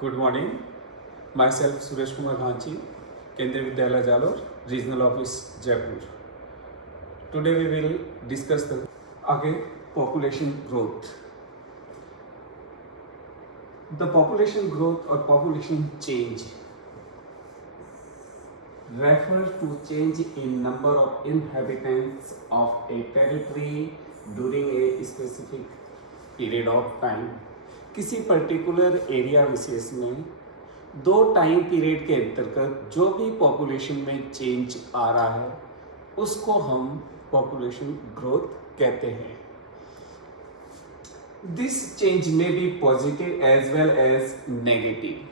Good morning. Myself Suresh Kumar Ghanchi, Kendriya Vidyalaya Jalore, Regional Office Jaipur. Today we will discuss the आगे population growth. The population growth or population change refer to change in number of inhabitants of a territory during a specific period of time. किसी particular area विशेष में दो time period के अंतर्गत जो भी population में change आ रहा है उसको हम पॉपुलेशन ग्रोथ कहते हैं. दिस चेंज में be positive as well as negative.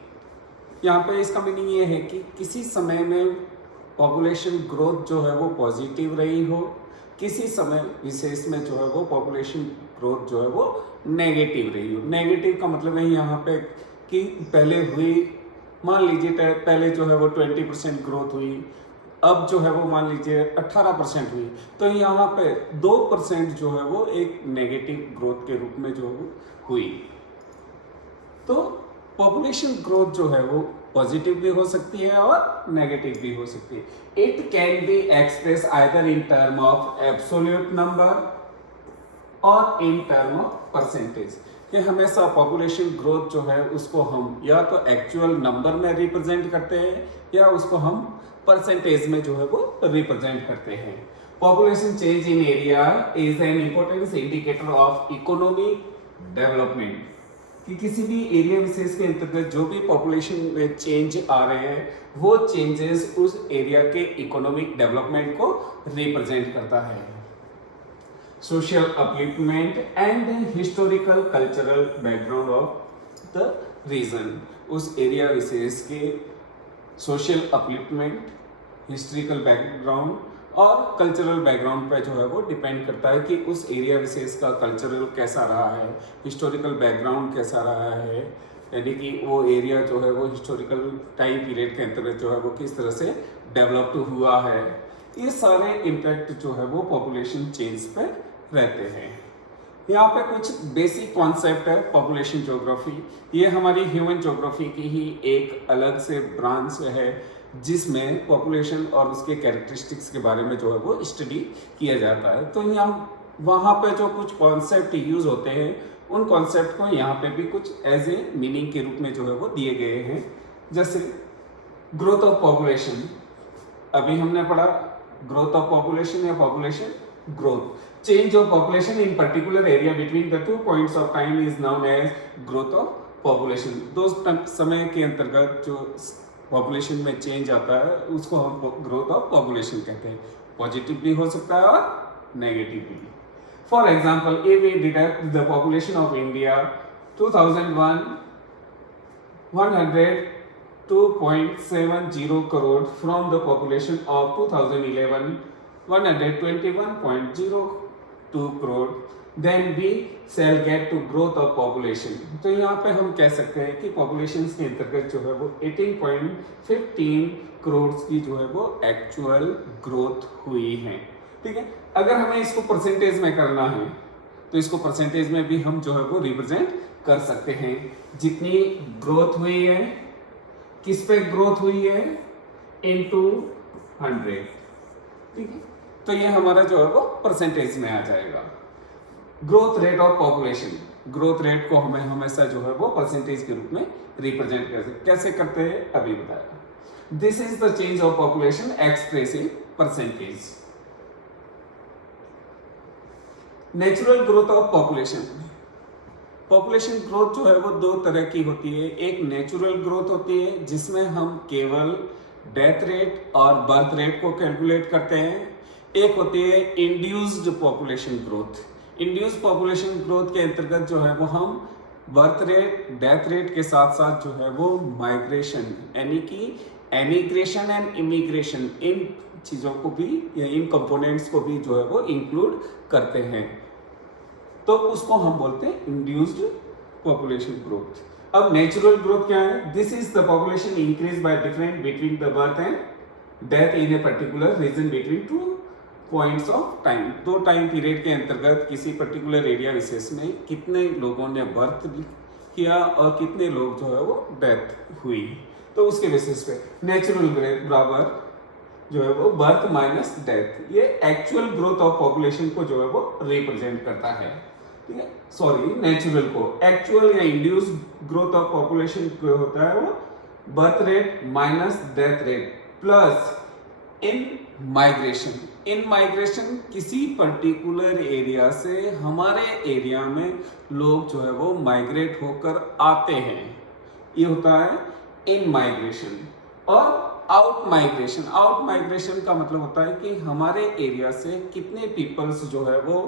यहाँ पे इसका मीनिंग ये है कि किसी समय में पॉपुलेशन ग्रोथ जो है वो पॉजिटिव रही हो, किसी समय विशेष में जो है वो पॉपुलेशन ग्रोथ जो है वो नेगेटिव रही हो. नेगेटिव का मतलब है यहाँ पे कि पहले हुई, मान लीजिए पहले जो है वो 20% ग्रोथ हुई, अब जो है वो मान लीजिए 18% हुई, तो यहाँ पे 2% जो है वो एक नेगेटिव ग्रोथ के रूप में जो हुई. तो पॉपुलेशन ग्रोथ जो है वो पॉजिटिव भी हो सकती है और नेगेटिव भी हो सकती है. It can be express either in term of absolute number और इन टर्म ऑफ परसेंटेज. कि हमेशा पॉपुलेशन ग्रोथ जो है उसको हम या तो एक्चुअल नंबर में रिप्रेजेंट करते हैं या उसको हम परसेंटेज में जो है वो रिप्रेजेंट करते हैं. Population change in area is an important indicator of economic development. कि किसी भी एरिया विशेष के अंतर्गत जो भी पॉपुलेशन में चेंज आ रहे हैं वो चेंजेस उस एरिया के इकोनॉमिक डेवलपमेंट को रिप्रेजेंट करता है. Social upliftment and historical cultural background of the region. उस एरिया विशेष के सोशल अपलिफ्टमेंट, हिस्टोरिकल बैकग्राउंड और कल्चरल बैकग्राउंड पे जो है वो डिपेंड करता है कि उस एरिया विशेष का कल्चरल कैसा रहा है, हिस्टोरिकल बैकग्राउंड कैसा रहा है, यानी कि वो एरिया जो है वो हिस्टोरिकल टाइम पीरियड के अंतर्गत जो है वो किस तरह से डेवलप हुआ है. ये सारे इम्पैक्ट जो है वो पॉपुलेशन चेंज पे रहते हैं. यहाँ पे कुछ बेसिक कॉन्सेप्ट है पॉपुलेशन ज्योग्राफी. ये हमारी ह्यूमन ज्योग्राफी की ही एक अलग से ब्रांच है जिसमें पॉपुलेशन और उसके कैरेक्टरिस्टिक्स के बारे में जो है वो स्टडी किया जाता है. तो यहाँ वहाँ पे जो कुछ कॉन्सेप्ट यूज होते हैं उन कॉन्सेप्ट को यहाँ पे भी कुछ एज ए मीनिंग के रूप में जो है वो दिए गए हैं. जैसे ग्रोथ ऑफ पॉपुलेशन, अभी हमने पढ़ा ग्रोथ ऑफ पॉपुलेशन या population growth. Change of population in particular area between the 2 points of time is known as growth of population. दो समय के अंतर्गत जो पॉपुलेशन में चेंज आता है उसको हम ग्रोथ ऑफ पॉपुलेशन कहते हैं. पॉजिटिव भी हो सकता है और नेगेटिव भी. For example, if we deduct the population of India 2001 102.70 crore from the population of 2011 121.02 crore, then we shall get to growth of population. तो यहाँ पे हम कह सकते हैं कि पॉपुलेशन के अंतर्गत जो है वो 18.15 करोड़ की जो है वो एक्चुअल ग्रोथ हुई है. ठीक है. अगर हमें इसको परसेंटेज में करना है तो इसको परसेंटेज में भी हम जो है वो रिप्रेजेंट कर सकते हैं. जितनी ग्रोथ हुई है, किस पे ग्रोथ हुई है, इनटू 100. ठीक है. तो ये हमारा जो है वो परसेंटेज में आ जाएगा. Growth rate of population, growth rate को हमें हमेशा जो है वो परसेंटेज के रूप में रिप्रेजेंट कैसे करते हैं अभी बताया. This is the change of population express in percentage. Natural growth of population. Population growth जो है वो दो तरह की होती है. एक नेचुरल ग्रोथ होती है जिसमें हम केवल डेथ रेट और बर्थ रेट को कैलकुलेट करते हैं. एक होती है induced population growth. Induced population growth के अंतर्गत जो है वो हम बर्थ रेट, डेथ रेट के साथ साथ जो है वो माइग्रेशन यानी कि एमिग्रेशन एंड इमिग्रेशन, इन चीज़ों को भी या इन कंपोनेंट्स को भी जो है वो इंक्लूड करते हैं. तो उसको हम बोलते हैं इंड्यूस्ड पॉपुलेशन ग्रोथ. अब नेचुरल ग्रोथ क्या है? This is the population increase by different between the birth and death in a particular region between 2 points of time. दो टाइम पीरियड के अंतर्गत किसी पर्टिकुलर एरिया विशेष में कितने लोगों ने बर्थ किया और कितने लोग जो है वो डेथ हुई। तो उसके बेसिस पे नेचुरल ग्रोथ बराबर जो है वो बर्थ माइनस डेथ, ये एक्चुअल ग्रोथ ऑफ पॉपुलेशन को जो है वो रिप्रेजेंट करता है। ठीक है, सॉरी नेचुरल को, एक्चुअल या इंड्यूस ग्रोथ ऑफ पॉपुलेशन जो होता है वो birth rate minus death rate plus इन माइग्रेशन। इन माइग्रेशन किसी पर्टिकुलर एरिया से हमारे एरिया में लोग जो है वो माइग्रेट होकर आते हैं, ये होता है इन माइग्रेशन। और आउट माइग्रेशन, आउट माइग्रेशन का मतलब होता है कि हमारे एरिया से कितने पीपल्स जो है वो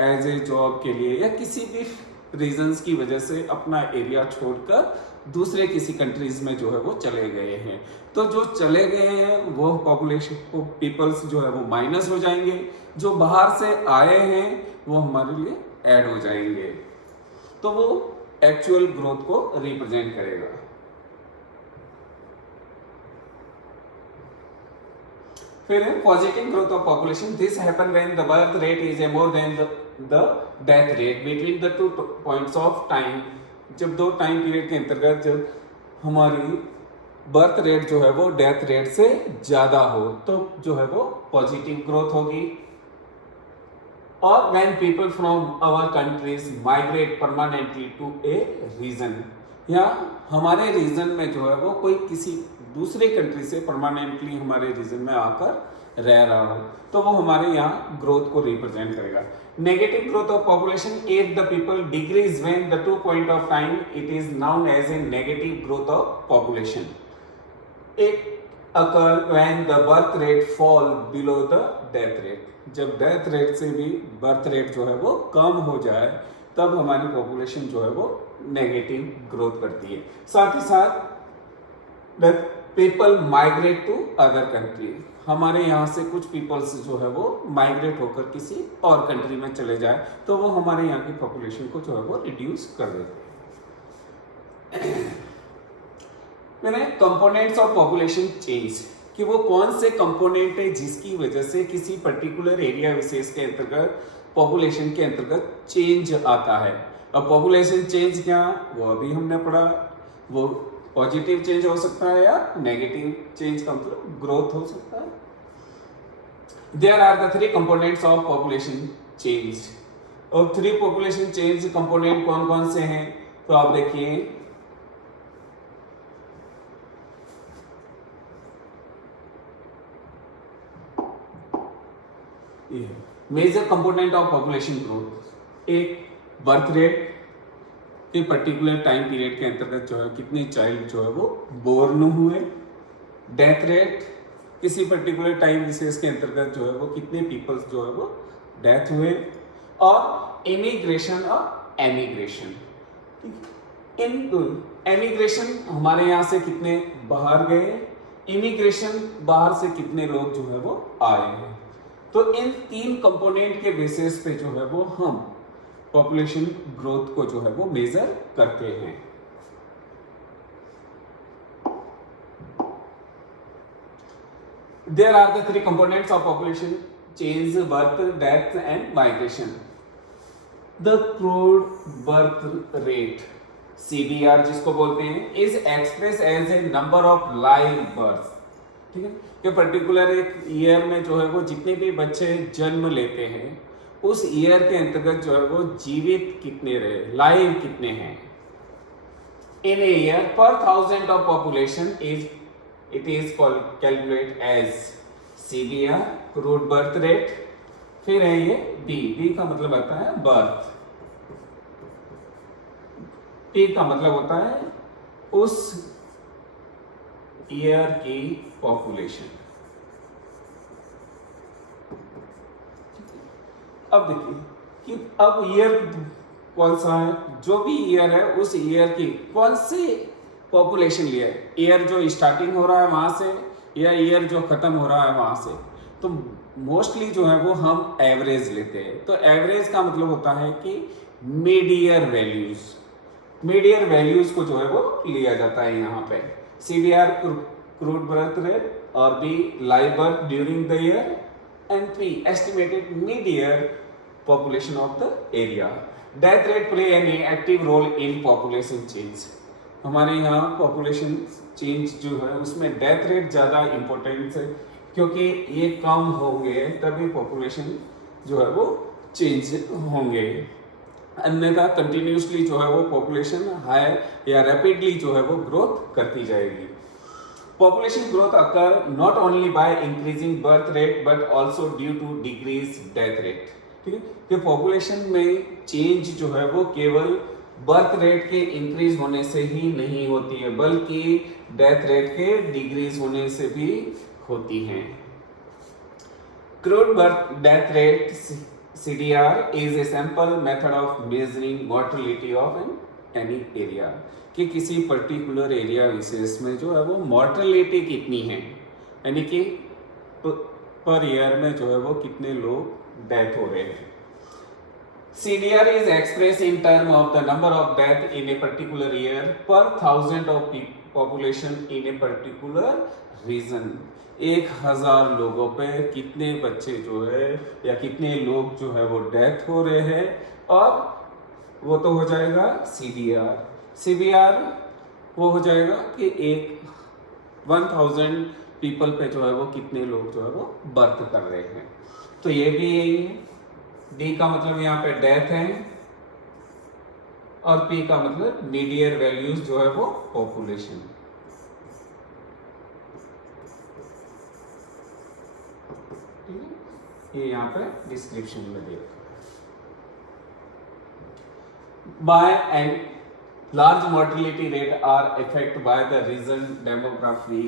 एज ए जॉब के लिए या किसी भी रीजंस की वजह से अपना एरिया छोड़कर दूसरे किसी कंट्रीज में जो है वो चले गए हैं। तो जो चले गए हैं वो पॉपुलेशन को पीपल्स जो है वो माइनस हो जाएंगे, जो बाहर से आए हैं वो हमारे लिए ऐड हो जाएंगे। तो वो एक्चुअल ग्रोथ को रिप्रेजेंट करेगा। फिर है positive growth of population. This happen when the birth rate is more than the death rate between the 2 points of time. जब दो टाइम पीरियड के अंतर्गत जब हमारी बर्थ रेट जो है वो डेथ रेट से ज्यादा हो तो जो है वो पॉजिटिव ग्रोथ होगी। और when people from our countries migrate permanently to a region, या हमारे रीजन में जो है वो कोई किसी दूसरे कंट्री से परमानेंटली हमारे रीजन में आकर रह रहा हो तो वो हमारे यहाँ ग्रोथ को रिप्रेजेंट करेगा। Negative growth of population, if the people decrease when the 2 point of time, it is known as a negative growth of population. It occur when the birth rate fall below the death rate. जब death rate से भी birth rate जो है वो कम हो जाए तब हमारी पॉपुलेशन जो है वो नेगेटिव ग्रोथ करती है। साथ ही साथ people migrate to other country, हमारे यहाँ से कुछ पीपल्स जो है वो माइग्रेट होकर किसी और कंट्री में चले जाए तो वो हमारे यहाँ की पॉपुलेशन को जो है वो रिड्यूस कर देते हैं। मैंने कंपोनेंट्स ऑफ पॉपुलेशन चेंज, कि वो कौन से कंपोनेंट है जिसकी वजह से किसी पर्टिकुलर एरिया विशेष के अंतर्गत पॉपुलेशन के अंतर्गत चेंज आता है। अब पॉपुलेशन चेंज क्या, वो अभी हमने पढ़ा, वो पॉजिटिव चेंज हो सकता है या नेगेटिव चेंज का मतलब ग्रोथ हो सकता है। There are the 3 components of population change. और 3 पॉपुलेशन चेंज कंपोनेंट कौन कौन से हैं, तो आप देखिए major component of population growth. एक बर्थ रेट के पर्टिकुलर टाइम पीरियड के अंतर्गत जो है कितने चाइल्ड जो है वो बोर्न हुए। डेथ रेट, किसी पर्टिकुलर टाइम विशेष के अंतर्गत जो है वो कितने पीपल्स जो है वो डेथ हुए। और इमिग्रेशन और एमिग्रेशन, इन एमिग्रेशन हमारे यहाँ से कितने बाहर गए, इमिग्रेशन बाहर से कितने लोग जो है वो आए हैं। तो इन 3 कंपोनेंट के बेसिस पे जो है वो हम पॉपुलेशन ग्रोथ को जो है वो मेजर करते हैं। There are the 3 components of population change: birth, death and migration. The crude birth rate, CBR जिसको बोलते हैं, is expressed as a number of live births। ठीक है, कि पर्टिकुलर एक ईयर में जो है वो जितने भी बच्चे जन्म लेते हैं उस ईयर के अंतर्गत जो है वो जीवित कितने रहे, लाइव कितने हैं। इन ए ईयर पर 1000 of population is it is calculate as CBR, crude birth rate. फिर है ये बी का मतलब आता है बर्थ, P का मतलब होता है उस ईयर की पॉपुलेशन। अब देखिए कि अब ईयर कौन सा है, जो भी ईयर है उस ईयर की कौन सी पॉपुलेशन लिया है, ईयर जो स्टार्टिंग हो रहा है वहां से या ईयर जो खत्म हो रहा है वहां से। तो मोस्टली जो है वो हम एवरेज लेते हैं। तो एवरेज का मतलब होता है कि मीडियर वैल्यूज, मीडियर वैल्यूज को जो है वो लिया जाता है यहाँ पे। CBR क्रूड बर्थ रेट और B live birth during the year and P estimated mid-year population of the area। Death rate play an active role in population change. हमारे यहाँ पॉपुलेशन चेंज जो है उसमें डेथ रेट ज़्यादा importance है, क्योंकि ये कम होंगे तभी पॉपुलेशन जो है वो चेंज होंगे, अन्यथा कंटिन्यूसली जो है वो पॉपुलेशन हाई या रैपिडली जो है वो ग्रोथ करती जाएगी। Population growth occur not only by increasing birth rate but also due to decrease death rate. ठीक है, कि पॉपुलेशन में चेंज जो है वो केवल बर्थ रेट के इंक्रीज होने से ही नहीं होती है, बल्कि डेथ रेट के डिक्रीज होने से भी होती है। Crude birth death rate CDR is a sample method of measuring mortality of any area, कि किसी पर्टिकुलर एरिया विशेष में जो है वो मॉर्टेलिटी कितनी है, यानी कि पर ईयर में जो है वो कितने लोग डेथ हो रहे हैं। CDR is expressed in term of the number of death in a particular year per thousand of population in a particular region। 1000 लोगों पे कितने बच्चे जो है या कितने लोग जो है वो डेथ हो रहे हैं, और वो तो हो जाएगा CBR वो हो जाएगा कि 1000 पीपल पे जो है वो कितने लोग जो है वो बर्थ कर रहे हैं। तो ये भी यही है, D का मतलब यहाँ पे डेथ है और P का मतलब मीडियन वैल्यूज जो है वो पॉपुलेशन। ये यहाँ पे डिस्क्रिप्शन में देखो। By and large mortality rate are affect by the region demography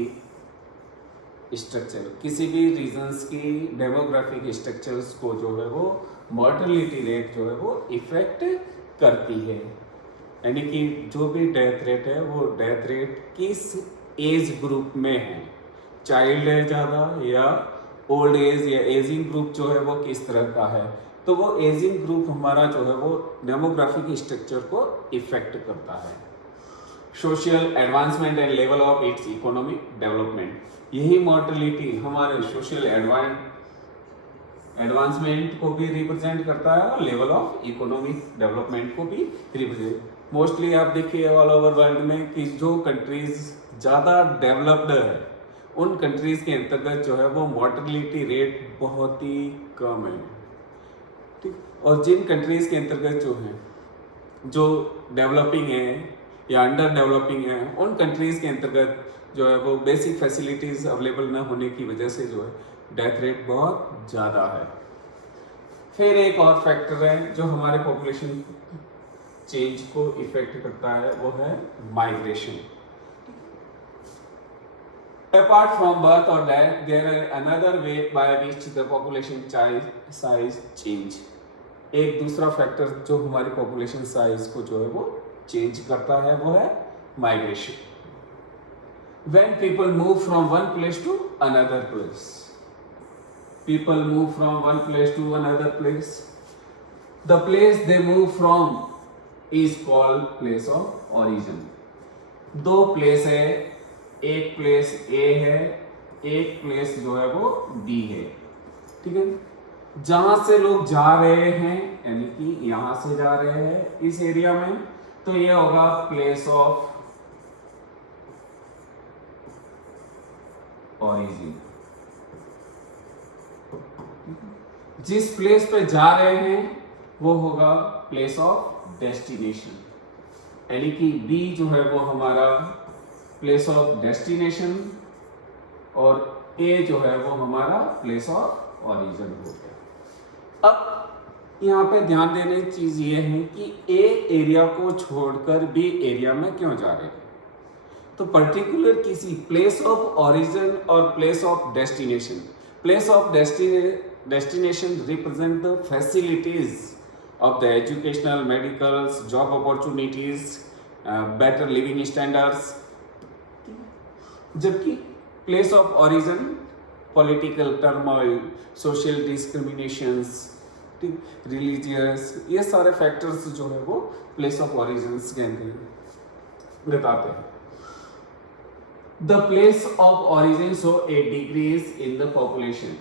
structure. किसी भी रीजन्स की डेमोग्राफिक स्ट्रक्चर्स को जो है वो मोर्टेलिटी रेट जो है वो इफेक्ट करती है, यानी कि जो भी डेथ रेट है वो डेथ रेट किस एज ग्रुप में है, चाइल्ड है ज़्यादा या ओल्ड एज या एजिंग ग्रुप जो है वो किस तरह का है। तो वो एजिंग ग्रुप हमारा जो है वो डेमोग्राफिक स्ट्रक्चर को इफेक्ट करता है। Social advancement and level of its economic development, यही मोर्टेलिटी हमारे सोशल एडवांसमेंट को भी रिप्रेजेंट करता है और लेवल ऑफ इकोनॉमिक डेवलपमेंट को भी रिप्रेजेंट। मोस्टली आप देखिए ऑल ओवर वर्ल्ड में कि जो कंट्रीज ज़्यादा डेवलप्ड है उन कंट्रीज के अंतर्गत जो है वो मोर्टेलिटी रेट बहुत ही कम है। ठीक, और जिन कंट्रीज के अंतर्गत जो है जो डेवलपिंग है या अंडर डेवलपिंग है, उन कंट्रीज के अंतर्गत जो है वो बेसिक फैसिलिटीज अवेलेबल न होने की वजह से जो है डेथ रेट बहुत ज़्यादा है। फिर एक और फैक्टर है जो हमारे पॉपुलेशन चेंज को इफेक्ट करता है, वो है migration. Apart from birth or death, there is another way by which the population size change। एक दूसरा फैक्टर जो हमारी पॉपुलेशन साइज को जो है वो चेंज करता है वो है migration. When people move from one place to another place, people move from one place to another place, the place they move from is called place of origin। दो place है, एक प्लेस A है, एक place जो है वो B है। ठीक है, जहां से लोग जा रहे हैं यानी कि यहां से जा रहे हैं इस एरिया में, तो ये होगा प्लेस ऑफ ऑरिजिन। जिस प्लेस पे जा रहे हैं वो होगा प्लेस ऑफ डेस्टिनेशन, यानी कि B जो है वो हमारा प्लेस ऑफ डेस्टिनेशन और A जो है वो हमारा प्लेस ऑफ ऑरिजिन हो गया। अब यहाँ पे ध्यान देने की चीज ये है कि A एरिया को छोड़कर B एरिया में क्यों जा रहे हैं। तो पर्टिकुलर किसी प्लेस ऑफ ऑरिजिन और place of destination, place of destination represent the facilities of the educational, medicals, job opportunities, better living standards, जबकि place of origin political turmoil, social discriminations, religious, ये सारे फैक्टर्स जो है वो place of origin के अंदर बताते हैं। The place of origin show A decrease in the population.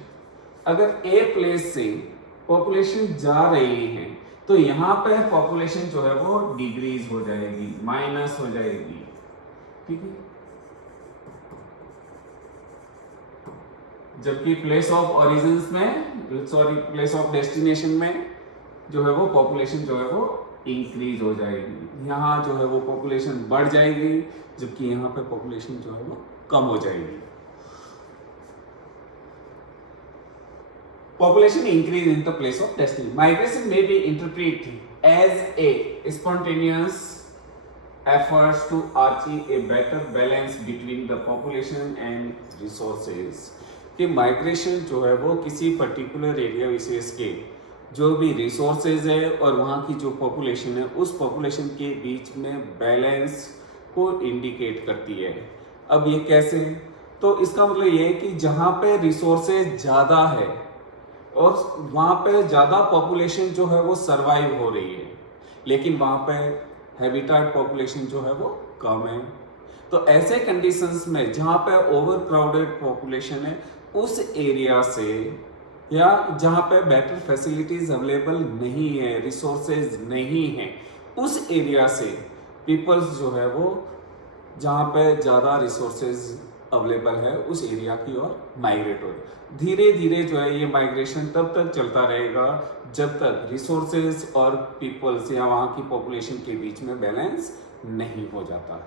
अगर ए प्लेस से पॉपुलेशन जा रही है तो यहाँ पे पॉपुलेशन जो है वो डिक्रीज हो जाएगी, माइनस हो जाएगी, ठीक है। जबकि प्लेस ऑफ ओरिजिन में, सॉरी प्लेस ऑफ डेस्टिनेशन में जो है वो पॉपुलेशन जो है वो इंक्रीज हो जाएगी। यहाँ जो है वो पॉपुलेशन बढ़ जाएगी, जबकि यहाँ पे पॉपुलेशन जो है वो कम हो जाएगी। Population increase in the place of destiny. Migration may be interpreted as a spontaneous efforts to achieve a better balance between the population and resources. कि माइग्रेशन जो है वो किसी पर्टिकुलर एरिया विशेष के जो भी रिसोर्सेज है और वहाँ की जो पॉपुलेशन है उस पॉपुलेशन के बीच में बैलेंस को इंडिकेट करती है। अब ये कैसे? तो इसका मतलब ये है कि जहाँ पे रिसोर्सेज ज़्यादा है और वहाँ पे ज़्यादा पॉपुलेशन जो है वो सरवाइव हो रही है, लेकिन वहाँ पे हैबिटेट पॉपुलेशन जो है वो कम है। तो ऐसे कंडीशंस में जहाँ पे ओवर क्राउडेड पॉपुलेशन है उस एरिया से, या जहाँ पे बेटर फैसिलिटीज़ अवेलेबल नहीं है, रिसोर्सेज नहीं है, उस एरिया से पीपल्स जो है वो जहाँ पे ज़्यादा रिसोर्सेज अवेलेबल है उस एरिया की ओर माइग्रेट हो। धीरे धीरे जो है ये माइग्रेशन तब तक चलता रहेगा जब तक रिसोर्सेज और पीपल्स या वहाँ की पॉपुलेशन के बीच में बैलेंस नहीं हो जाता।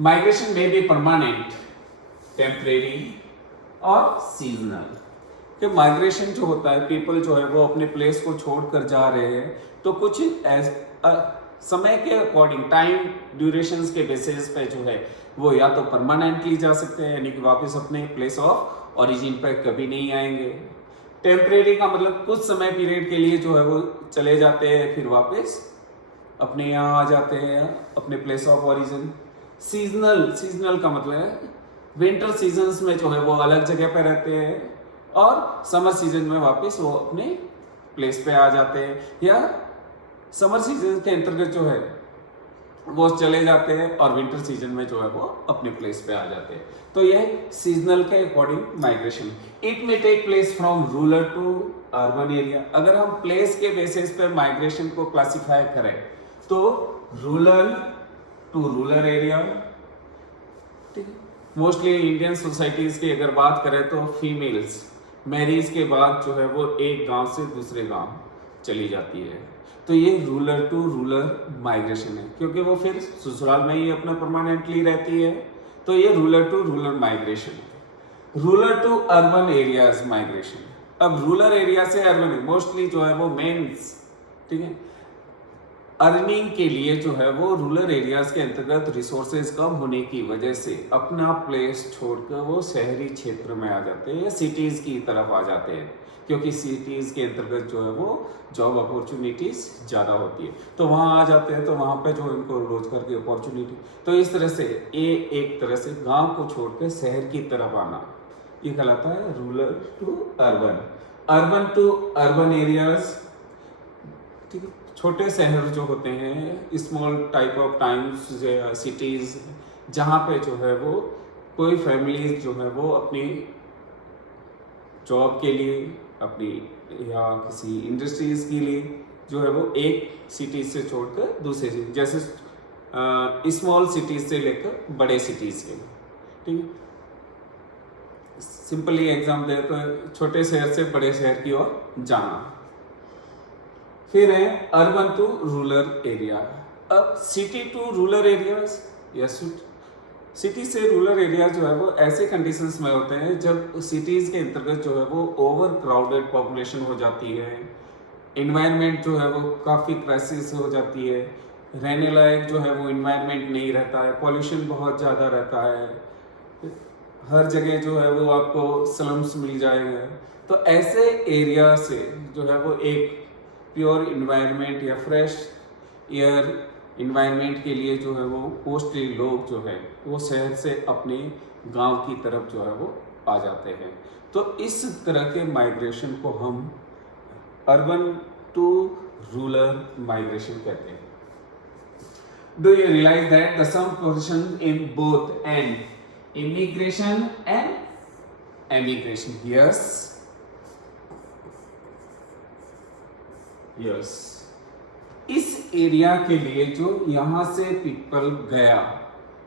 माइग्रेशन में बी परमानेंट, टेम्परेरी और सीजनल। कि माइग्रेशन जो होता है, पीपल जो है वो अपने प्लेस को छोड़कर जा रहे हैं, तो कुछ समय के अकॉर्डिंग, टाइम ड्यूरेशंस के बेसिस पे जो है वो या तो परमानेंटली जा सकते हैं, यानी कि वापस अपने प्लेस ऑफ ओरिजिन पे कभी नहीं आएंगे। टेम्परेरी का मतलब कुछ समय पीरियड के लिए जो है वो चले जाते हैं, फिर वापस अपने यहाँ आ जाते हैं, अपने प्लेस ऑफ ओरिजिन। सीजनल का मतलब है विंटर सीजन्स में जो है वो अलग जगह पे रहते हैं और समर सीजन में वापस वो अपने प्लेस पे आ जाते हैं, या समर सीजन के अंतर्गत जो है वो चले जाते हैं और विंटर सीजन में जो है वो अपने प्लेस पे आ जाते हैं। तो यह सीजनल के according migration. It may take place from rural to urban area. अगर हम प्लेस के बेसिस पे माइग्रेशन को क्लासिफाई करें तो रूरल टू रूरल एरिया, ठीक है। मोस्टली इंडियन सोसाइटीज की अगर बात करें तो फीमेल्स मैरिज के बाद जो है वो एक गांव से दूसरे गांव चली जाती है, तो ये रूरल टू रूरल माइग्रेशन है, क्योंकि वो फिर ससुराल में ही अपना परमानेंटली रहती है, तो ये रूरल टू रूरल माइग्रेशन है। Rural to urban areas migration. अब रूरल एरिया से अर्बन मोस्टली जो है वो मेंस, ठीक है, अर्निंग के लिए जो है वो रूरल एरियाज के अंतर्गत रिसोर्सेज कम होने की वजह से अपना प्लेस छोड़कर वो शहरी क्षेत्र में आ जाते हैं या सिटीज़ की तरफ आ जाते हैं, क्योंकि सिटीज़ के अंतर्गत जो है वो जॉब अपॉर्चुनिटीज़ ज़्यादा होती है, तो वहाँ आ जाते हैं, तो वहाँ पे जो इनको रोजगार की अपॉर्चुनिटी। तो इस तरह से ये एक तरह से गांव को छोड़कर शहर की तरफ आना, ये कहलाता है rural to urban. Urban to urban areas, ठीक है, छोटे शहर जो होते हैं, small type of towns, cities, जहाँ पे जो है वो कोई फैमिलीज जो है वो अपनी जॉब के लिए, अपनी या किसी इंडस्ट्रीज के लिए जो है वो एक सिटी से छोड़कर दूसरे सिटी, जैसे स्मॉल सिटीज से लेकर बड़े सिटीज के, ठीक है। सिंपली एग्जाम्पल दे तो छोटे शहर से बड़े शहर की ओर जाना। फिर है अर्बन टू रूरल एरिया। अब सिटी टू रूरल एरियाज या सिटी से रूरल एरिया जो है वो ऐसे कंडीशंस में होते हैं जब सिटीज़ के अंतर्गत जो है वो ओवर क्राउडेड पॉपुलेशन हो जाती है, इन्वायरमेंट जो है वो काफ़ी क्राइसिस हो जाती है, रहने लायक जो है वो इन्वायरमेंट नहीं रहता है, पॉल्यूशन बहुत ज़्यादा रहता है, हर जगह जो है वो आपको स्लम्स मिल जाएंगे। तो ऐसे एरिया से जो है वो एक प्योर इन्वायरमेंट या फ्रेश एयर इन्वायरमेंट के लिए जो है वो मोस्टली लोग जो है वो शहर से अपने गांव की तरफ जो है वो आ जाते हैं। तो इस तरह के माइग्रेशन को हम अर्बन टू रूरल माइग्रेशन कहते हैं। Do you realize that the sum portion in both and immigration and emigration? Yes, yes, इस एरिया के लिए जो यहाँ से पीपल गया,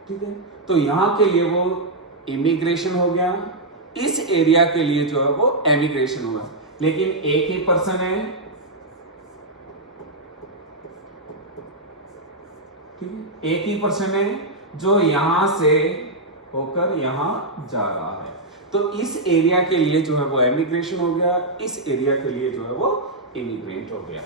ठीक है, तो यहाँ के लिए वो इमिग्रेशन हो गया, इस एरिया के लिए जो है वो एमिग्रेशन हुआ, लेकिन एक ही पर्सन है, ठीक है, एक ही पर्सन है जो यहां से होकर यहां जा रहा है, तो इस एरिया के लिए जो है वो एमिग्रेशन हो गया, इस एरिया के लिए जो है वो इमिग्रेंट हो गया।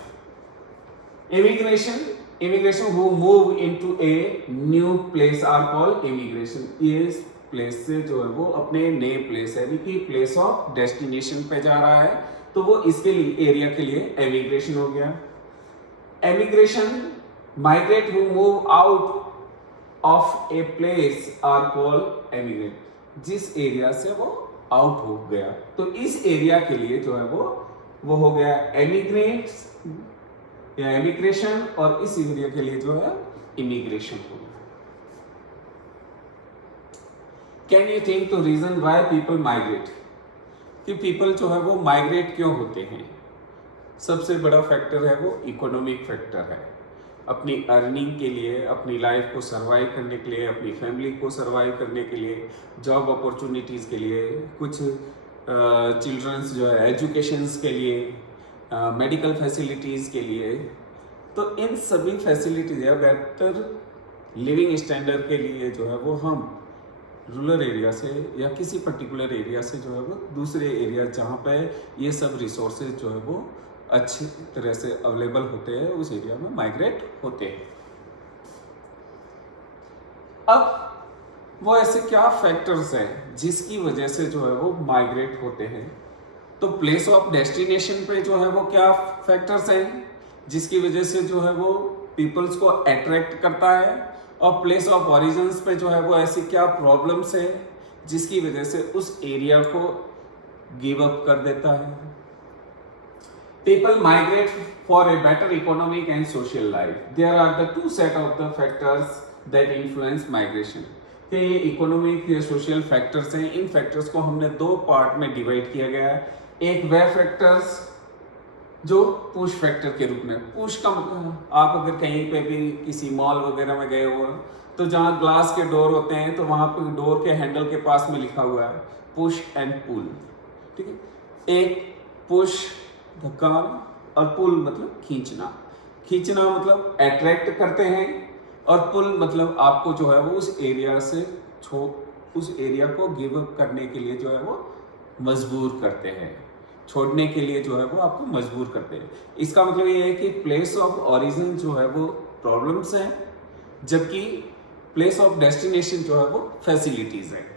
Immigration who move into a new place are called immigration। ये प्लेस से जो है वो अपने नए प्लेस यानी कि प्लेस ऑफ डेस्टिनेशन पे जा रहा है, तो वो इसके लिए एरिया के लिए एमिग्रेशन हो गया। Emigration migrate who move out of a place are called emigrant। जिस एरिया से वो आउट हो गया, तो इस एरिया के लिए जो है वो हो गया एमिग्रेट्स या एमिग्रेशन, और इस एरिया के लिए जो है इमिग्रेशन हो गया। Can you think the reason why people migrate, कि पीपल जो है वो माइग्रेट क्यों होते हैं? सबसे बड़ा फैक्टर है वो इकोनॉमिक फैक्टर है। अपनी अर्निंग के लिए, अपनी लाइफ को सर्वाइव करने के लिए, अपनी फैमिली को सर्वाइव करने के लिए, जॉब अपॉर्चुनिटीज़ के लिए, कुछ चिल्ड्रंस जो है एजुकेशंस के लिए, मेडिकल फैसिलिटीज़ के लिए, तो इन सभी फैसिलिटीज या बेटर लिविंग स्टैंडर्ड के लिए जो है वो हम रूरल एरिया से या किसी पर्टिकुलर एरिया से जो है वो दूसरे एरिया जहाँ पे ये सब रिसोर्सेज जो है वो अच्छी तरह से अवेलेबल होते हैं, उस एरिया में माइग्रेट होते हैं। अब वो ऐसे क्या फैक्टर्स हैं जिसकी वजह से जो है वो माइग्रेट होते हैं? तो प्लेस ऑफ डेस्टिनेशन पे जो है वो क्या फैक्टर्स हैं जिसकी वजह से जो है वो पीपल्स को अट्रैक्ट करता है, और प्लेस ऑफ ओरिजिन्स पे जो है वो ऐसी क्या प्रॉब्लम्स है जिसकी वजह से उस एरिया को गिव अप कर देता है। People migrate for a better economic and social life. There are the two set of the factors that influence migration. कि ये इकोनॉमिक या सोशल फैक्टर्स हैं, इन फैक्टर्स को हमने दो पार्ट में डिवाइड किया गया है। एक वे फैक्टर्स जो पुश फैक्टर के रूप में, पुश का मतलब आप अगर कहीं पे भी किसी मॉल वगैरह में गए हो तो जहाँ ग्लास के डोर होते हैं तो वहाँ पे डोर के हैंडल के पास में लिखा हुआ है पुश एंड पुल, ठीक है। एक पुश धक्का और पुल मतलब खींचना, खींचना मतलब अट्रैक्ट करते हैं, और पुल मतलब आपको जो है वो उस एरिया से उस एरिया को गिव अप करने के लिए जो है वो मजबूर करते हैं, छोड़ने के लिए जो है वो आपको मजबूर करते हैं। इसका मतलब ये है कि प्लेस ऑफ ओरिजिन जो है वो प्रॉब्लम्स हैं, जबकि प्लेस ऑफ डेस्टिनेशन जो है वो फैसिलिटीज है।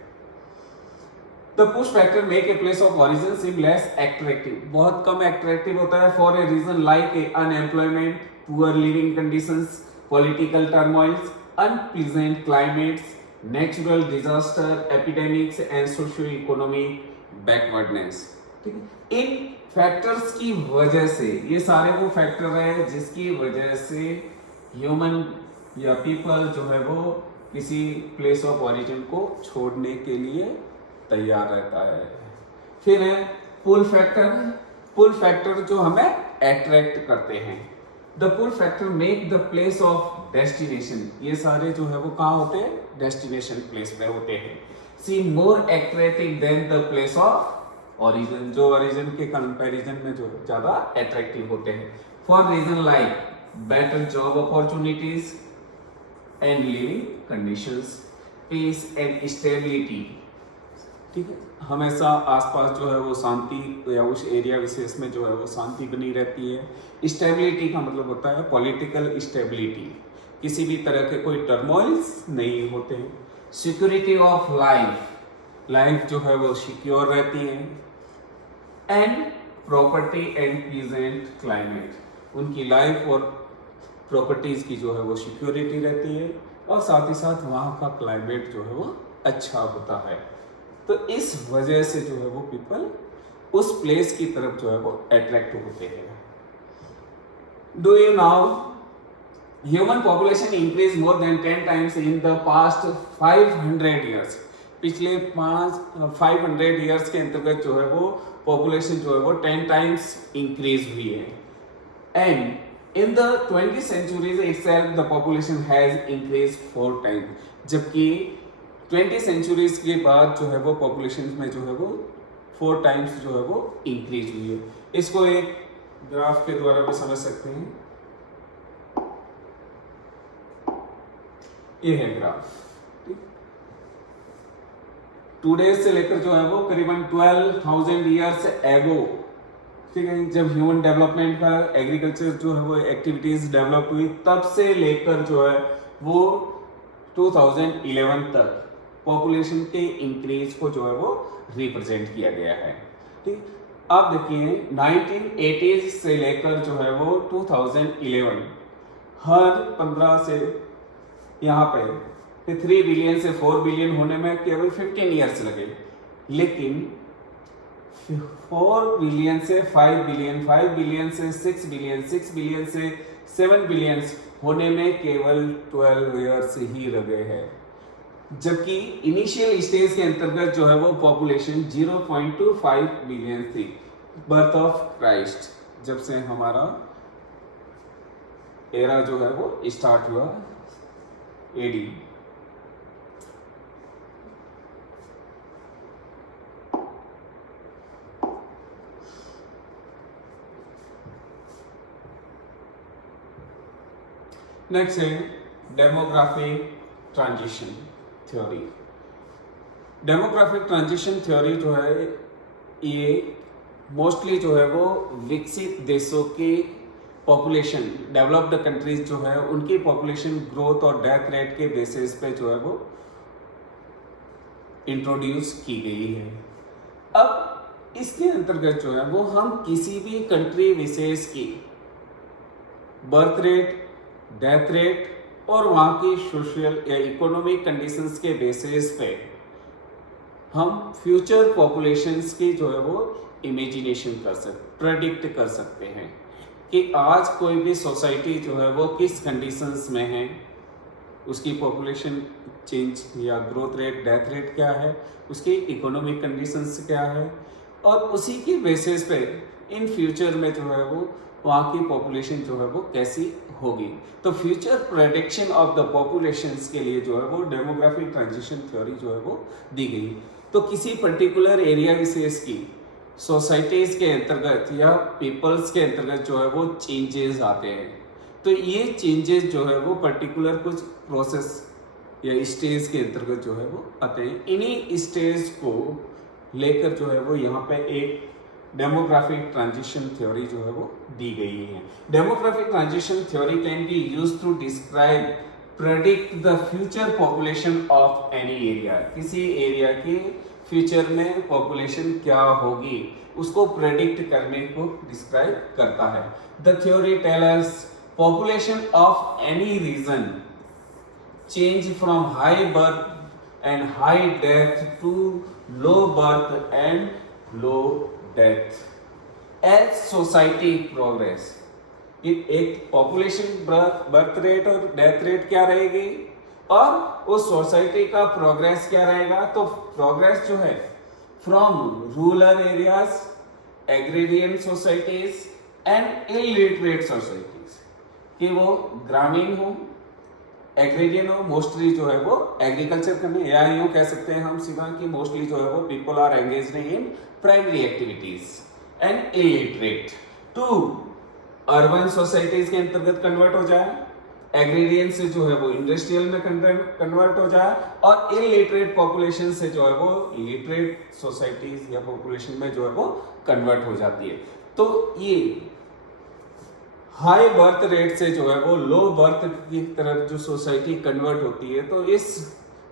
The push factor make a place of origin seem less attractive। बहुत कम अट्रैक्टिव होता है for a reason like unemployment, poor living conditions, political turmoils, unpleasant climates, natural disaster, epidemics and socio-economic backwardness। ठीक है, इन factors की वजह से, ये सारे वो फैक्टर हैं जिसकी वजह से ह्यूमन या पीपल जो है वो किसी प्लेस ऑफ ओरिजिन को छोड़ने के लिए तैयार रहता है। फिर है पुल फैक्टर। पुल फैक्टर जो हमें अट्रैक्ट करते हैं। The pull factor make the place of destination, ये सारे जो है वो कहाँ होते हैं? डेस्टिनेशन प्लेस में होते हैं। See more attractive than the place of origin, जो ओरिजिन के कंपैरिजन में जो ज्यादा अट्रैक्टिव होते हैं। For reason like better job opportunities and living conditions, peace and stability, ठीक है, हमेशा आसपास जो है वो शांति या उस एरिया विशेष में जो है वो शांति बनी रहती है। स्टेबिलिटी का मतलब होता है पॉलिटिकल स्टेबिलिटी, किसी भी तरह के कोई टर्मोइल्स नहीं होते हैं। सिक्योरिटी ऑफ लाइफ, लाइफ जो है वो सिक्योर रहती है। And property and pleasant climate, उनकी लाइफ और प्रॉपर्टीज की जो है वो सिक्योरिटी रहती है, और साथ ही साथ वहाँ का क्लाइमेट जो है वो अच्छा होता है। तो इस वजह से जो है वो पीपल उस प्लेस की तरफ जो है वो अट्रैक्ट होते हैं। Do you now human population increase more than 10 times in the past 500 years. पिछले 500 ईयर्स के अंतर्गत जो है वो पॉपुलेशन जो है वो 10 टाइम्स इंक्रीज हुई है। And in the 20th centuries itself the population has increased 4 times, जबकि 20 centuries के बाद जो है वो पॉपुलेशन में जो है वो 4 टाइम्स जो है वो इंक्रीज हुई है। इसको एक ग्राफ के द्वारा भी समझ सकते हैं। ये है ग्राफ, टुडे से लेकर जो है वो करीबन 12,000 ईयर्स एगो, ठीक है, जब ह्यूमन डेवलपमेंट का एग्रीकल्चर जो है वो एक्टिविटीज डेवलप हुई, तब से लेकर जो है वो 2011 तक पॉपुलेशन के इंक्रीज को जो है वो रिप्रेजेंट किया गया है। ठीक, अब देखिए 1980 से लेकर जो है वो 2011 हर 15 से यहाँ पे 3 बिलियन से 4 बिलियन होने में केवल 15 ईयर्स लगे, लेकिन 4 बिलियन से 5 बिलियन, 5 बिलियन से 6 बिलियन, 6 बिलियन से 7 बिलियन होने में केवल 12 ईयर्स ही लगे हैं। जबकि इनिशियल स्टेज के अंतर्गत जो है वो पॉपुलेशन 0.25 बिलियन थी बर्थ ऑफ क्राइस्ट, जब से हमारा एरा जो है वो स्टार्ट हुआ एडी। नेक्स्ट है demographic transition theory. Demographic transition theory जो है ये मोस्टली जो है वो विकसित देशों की पॉपुलेशन, डेवलप्ड कंट्रीज जो है उनकी पॉपुलेशन ग्रोथ और डेथ रेट के बेसिस पे जो है वो इंट्रोड्यूस की गई है। अब इसके अंतर्गत जो है वो हम किसी भी कंट्री विशेष की बर्थ रेट, डेथ रेट और वहाँ की सोशल या इकोनॉमिक कंडीशंस के बेसिस पे हम फ्यूचर पॉपुलेशंस की जो है वो इमेजिनेशन कर सकते, प्रेडिक्ट कर सकते हैं कि आज कोई भी सोसाइटी जो है वो किस कंडीशंस में है, उसकी पॉपुलेशन चेंज या ग्रोथ रेट, डेथ रेट क्या है, उसकी इकोनॉमिक कंडीशंस क्या है, और उसी के बेसिस पे इन फ्यूचर में जो है वो वहाँ की पॉपुलेशन जो है वो कैसी होगी। तो future prediction of the populations के लिए जो है वो डेमोग्राफिक ट्रांजिशन थ्योरी जो है वो दी गई। तो किसी पर्टिकुलर एरिया विशेष की सोसाइटीज के अंतर्गत या पीपल्स के अंतर्गत जो है वो चेंजेस आते हैं, तो ये चेंजेस जो है वो पर्टिकुलर कुछ प्रोसेस या स्टेज के अंतर्गत जो है वो आते हैं। इन्हीं स्टेज को लेकर जो है वो यहाँ पे एक डेमोग्राफिक ट्रांजिशन थ्योरी जो है वो दी गई है। Demographic transition theory can be used to describe, predict the future population of any area. किसी एरिया की फ्यूचर में पॉपुलेशन क्या होगी उसको प्रेडिक्ट करने को डिस्क्राइब करता है। The theory tell us population of any region change from high birth and high death to low birth and low death as society progress. एक पॉपुलेशन बर्थ रेट और डेथ रेट क्या रहेगी और उस सोसाइटी का progress क्या रहेगा। तो प्रोग्रेस जो है from rural areas, agrarian societies and illiterate societies, कि वो ग्रामीण हो, एग्रेरियन हो, मोस्टली जो है वो एग्रीकल्चर करने, या यूं कह सकते हैं हम सीधा कि मोस्टली जो है वो people are engaged in primary activities and illiterate, to urban societies के अंतर्गत कन्वर्ट हो जाए, एग्रेरियन से जो है वो इंडस्ट्रियल में कन्वर्ट हो जाए, और इलिटरेट पॉपुलेशन से जो है वो लिटरेट सोसाइटीज या पॉपुलेशन में जो है वो कन्वर्ट हो जाती है। तो ये हाई बर्थ रेट से जो है वो लो बर्थ की तरफ जो सोसाइटी कन्वर्ट होती है, तो इस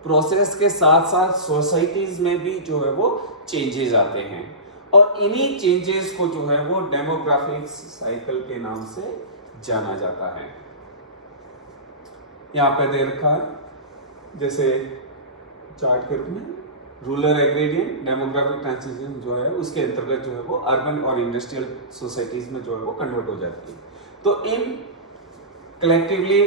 प्रोसेस के साथ साथ सोसाइटीज में भी जो है वो चेंजेस आते हैं, और इन्हीं चेंजेस को जो है वो डेमोग्राफिक साइकिल के नाम से जाना जाता है। यहाँ पे दे रखा है जैसे चार्ट के रूप में, रूरल एग्रेरियन डेमोग्राफिक ट्रांजिशन जो है उसके अंतर्गत जो है वो अर्बन और इंडस्ट्रियल सोसाइटीज में जो है वो कन्वर्ट हो जाती है। तो इन कलेक्टिवली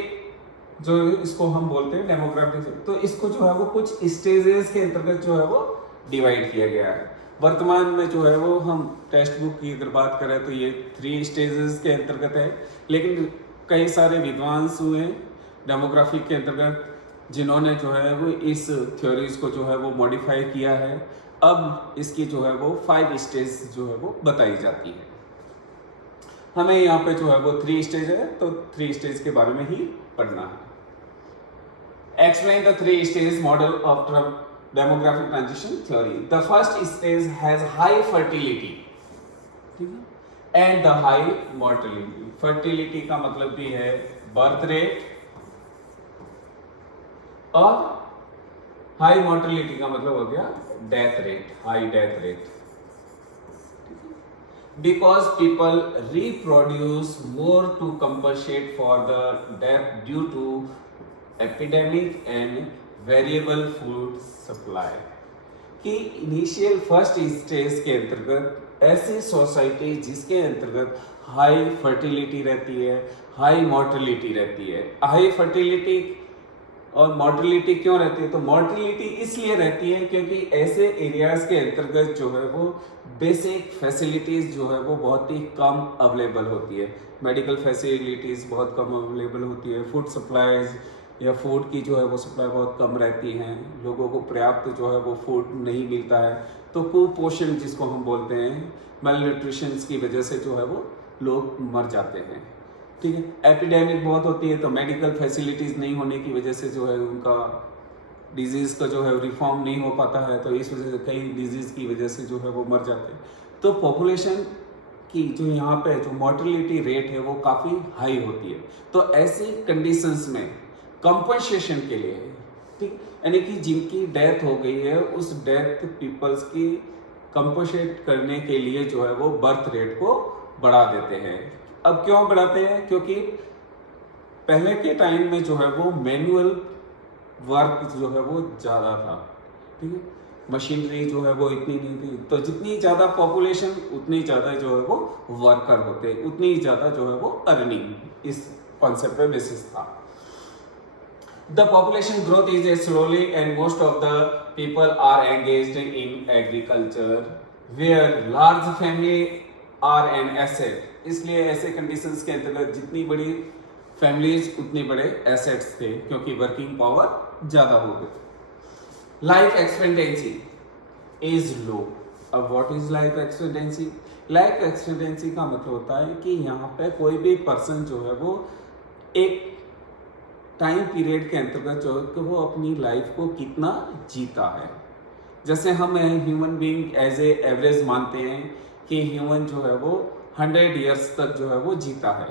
जो इसको हम बोलते हैं डेमोग्राफिक, तो इसको जो है वो कुछ स्टेजेस के अंतर्गत जो है वो डिवाइड किया गया है। वर्तमान में जो है वो हम टेक्स्ट बुक की अगर बात करें तो ये 3 स्टेजेस के अंतर्गत है, लेकिन कई सारे विद्वांस हुए डेमोग्राफी के अंतर्गत जिन्होंने जो है वो इस थ्योरीज को जो है वो मॉडिफाई किया है। अब इसकी जो है वो 5 स्टेज जो है वो बताई जाती है। हमें यहाँ पे जो है वो 3 स्टेज है, तो 3 स्टेज के बारे में ही पढ़ना है। Explain the 3 stage model of demographic transition theory. The first stage has high fertility, ठीक है, and the high mortality. Fertility का मतलब भी है बर्थ रेट, और हाई मॉर्टेलिटी का मतलब हो गया death rate, high death rate. Because people reproduce more to compensate for the death due to epidemic and variable food supply। कि इनिशियल फर्स्ट स्टेज के अंतर्गत ऐसी सोसाइटी जिसके अंतर्गत हाई फर्टिलिटी रहती है, हाई मॉर्टेलिटी रहती है। हाई फर्टिलिटी और मॉर्टेलिटी क्यों रहती है? तो मॉर्टेलिटी इसलिए रहती है क्योंकि ऐसे एरियाज के अंतर्गत जो है वो बेसिक फैसिलिटीज़ जो है वो बहुत ही कम अवेलेबल होती है। मेडिकल फैसिलिटीज़ बहुत कम अवेलेबल होती है, फूड सप्लाईज या फूड की जो है वो सप्लाई बहुत कम रहती हैं, लोगों को पर्याप्त जो है वो फूड नहीं मिलता है। तो कुपोषण जिसको हम बोलते हैं, मेल न्यूट्रिशन की वजह से जो है वो लोग मर जाते हैं, ठीक है। एपिडेमिक बहुत होती है, तो मेडिकल फैसिलिटीज़ नहीं होने की वजह से जो है उनका डिजीज़ का जो है रिफॉर्म नहीं हो पाता है, तो इस वजह से कई डिजीज़ की वजह से जो है वो मर जाते हैं। तो पॉपुलेशन की जो यहाँ पे जो मॉर्टेलिटी रेट है वो काफ़ी हाई होती है। तो ऐसी कंडीशंस में कंपनसेशन के लिए, ठीक, यानी कि जिनकी डेथ हो गई है उस डेथ पीपल्स की कंपनसेट करने के लिए जो है वो बर्थ रेट को बढ़ा देते हैं। अब क्यों बढ़ाते हैं? क्योंकि पहले के टाइम में जो है वो मैनुअल वर्क जो है वो ज़्यादा था, ठीक है, मशीनरी जो है वो इतनी नहीं थी, तो जितनी ज़्यादा पॉपुलेशन उतनी ज़्यादा जो है वो वर्कर होते, उतनी ज़्यादा जो है वो अर्निंग, इस कॉन्सेप्ट पे बेसिस था। The population growth is slowly and most of the people are engaged in agriculture where large family are an asset। इसलिए ऐसे कंडीशंस के अंतर्गत जितनी बड़ी फैमिलीज उतने बड़े एसेट्स थे क्योंकि वर्किंग पावर ज़्यादा हो गई। Life expectancy is low. अब what is life expectancy? Life expectancy का मतलब होता है कि यहाँ पे कोई भी पर्सन जो है वो एक टाइम पीरियड के अंतर्गत जो है कि वो अपनी लाइफ को कितना जीता है। जैसे हम human being as a average मानते हैं कि ह्यूमन जो है वो 100 ईयर्स तक जो है वो जीता है,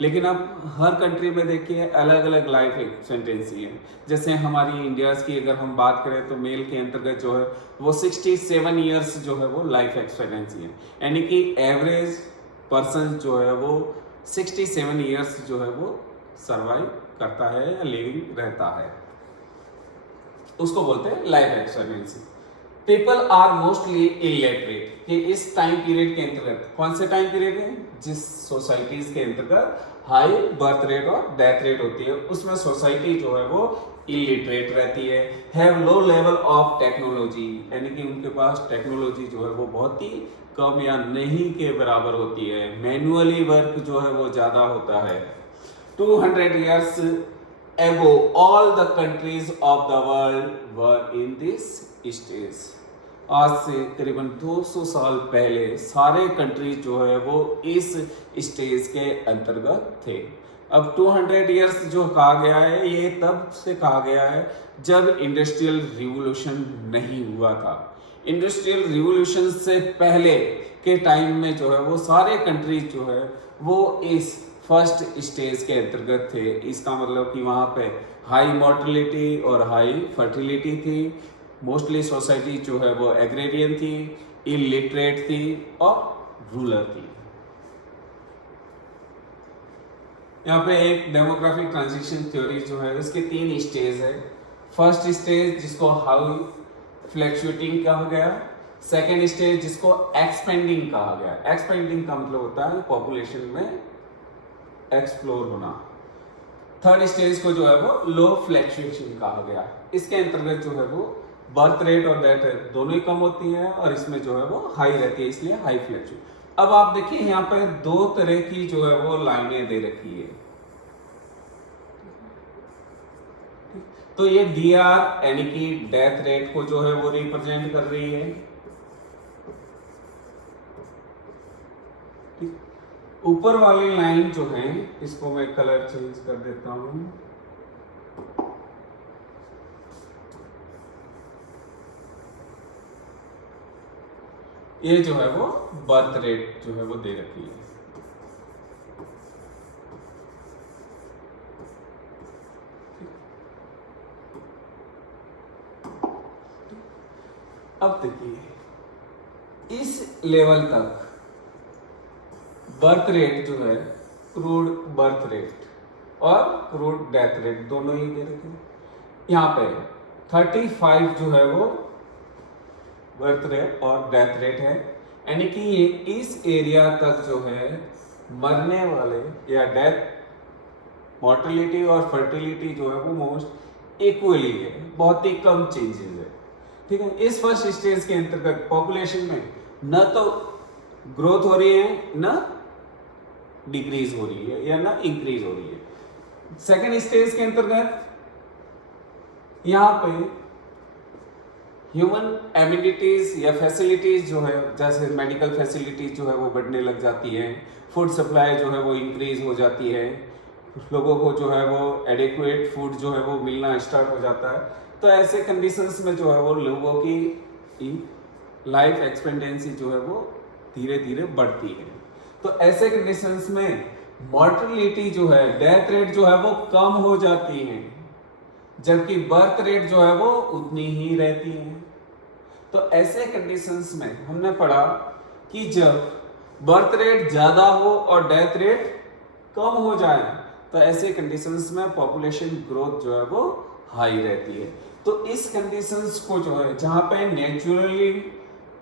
लेकिन अब हर कंट्री में देखिए अलग अलग लाइफ एक्सपेक्टेंसी है। जैसे हमारी इंडिया की अगर हम बात करें तो मेल के अंतर्गत जो है वो 67 ईयर्स जो है वो लाइफ एक्सपेक्टेंसी है, यानी कि एवरेज पर्सन जो है वो 67 ईयर्स जो है वो सर्वाइव करता है या लिविंग रहता है, उसको बोलते हैं life expectancy. People are mostly illiterate, कि इस टाइम पीरियड के अंतर्गत, कौन से टाइम पीरियड है? जिस सोसाइटीज के अंतर्गत हाई बर्थ रेट और डेथ रेट होती है उसमें सोसाइटी जो है वो इलिटरेट रहती है। Have low level of technology, यानी कि उनके पास टेक्नोलॉजी जो है वो बहुत ही कम या नहीं के बराबर होती है। मैनुअली वर्क जो है वो ज़्यादा होता है। 200 years ago all the countries of the world were in this stage। आज से करीबन 200 साल पहले सारे कंट्रीज जो है वो इस स्टेज के अंतर्गत थे। अब 200 इयर्स जो कहा गया है ये तब से कहा गया है जब इंडस्ट्रियल रिवॉल्यूशन नहीं हुआ था। इंडस्ट्रियल रिवॉल्यूशन से पहले के टाइम में जो है वो सारे कंट्रीज जो है वो इस फर्स्ट स्टेज के अंतर्गत थे। इसका मतलब कि वहाँ पे हाई मॉर्टेलिटी और हाई फर्टिलिटी थी। मोस्टली सोसाइटी जो है वो एग्रेरियन थी, इलिटरेट थी और रूरल थी। यहाँ पे एक डेमोग्राफिक ट्रांजिशन थ्योरी जो है उसके 3 स्टेज है। फर्स्ट स्टेज जिसको हाई फ्लैक्चुएटिंग कहा गया, सेकेंड स्टेज जिसको एक्सपेंडिंग कहा गया। एक्सपेंडिंग का मतलब होता है पॉपुलेशन में एक्सप्लोर होना। थर्ड स्टेज को जो है वो लो फ्लैक्चुएशन कहा गया। इसके अंतर्गत जो है वो बर्थ रेट और डेथ रेट दोनों ही कम होती है और इसमें जो है वो हाई रहती है, इसलिए हाई फ्लैक्चुएशन। अब आप देखिए यहाँ पे दो तरह की जो है वो लाइनें दे रखी है। तो ये DR यानी कि डेथ रेट को जो है वो रिप्रेजेंट कर रही है। ऊपर वाली लाइन जो है इसको मैं कलर चेंज कर देता हूं। ये जो है वो बर्थ रेट जो है वो दे रखी है। अब देखिए इस लेवल तक बर्थ रेट जो है, क्रूड बर्थ रेट और क्रूड डेथ रेट दोनों ही दे रखे हैं। यहाँ पे 35 जो है वो बर्थ रेट और डेथ रेट है, यानी कि ये इस एरिया तक जो है मरने वाले या डेथ मॉर्टेलिटी और फर्टिलिटी जो है वो मोस्ट इक्वली है, बहुत ही कम चेंजेस है। ठीक है, इस फर्स्ट स्टेज के अंतर्गत पॉपुलेशन में न तो ग्रोथ हो रही है, न डिक्रीज हो रही है या ना इंक्रीज हो रही है। सेकेंड स्टेज के अंतर्गत यहाँ पे ह्यूमन एमिनिटीज या फैसिलिटीज जो है, जैसे मेडिकल फैसिलिटीज जो है वो बढ़ने लग जाती है, फूड सप्लाई जो है वो इंक्रीज हो जाती है, लोगों को जो है वो एडिक्वेट फूड जो है वो मिलना स्टार्ट हो जाता है। तो ऐसे कंडीशंस में जो है वो लोगों की लाइफ एक्सपेक्टेंसी जो है वो धीरे धीरे बढ़ती है। तो ऐसे कंडीशंस में मॉर्टेलिटी जो है, डेथ रेट जो है वो कम हो जाती है, जबकि बर्थ रेट जो है वो उतनी ही रहती है। तो ऐसे कंडीशंस में हमने पढ़ा कि जब बर्थ रेट ज्यादा हो और डेथ रेट कम हो जाए तो ऐसे कंडीशंस में पॉपुलेशन ग्रोथ जो है वो हाई रहती है। तो इस कंडीशंस को जो है, जहां पे नेचुरली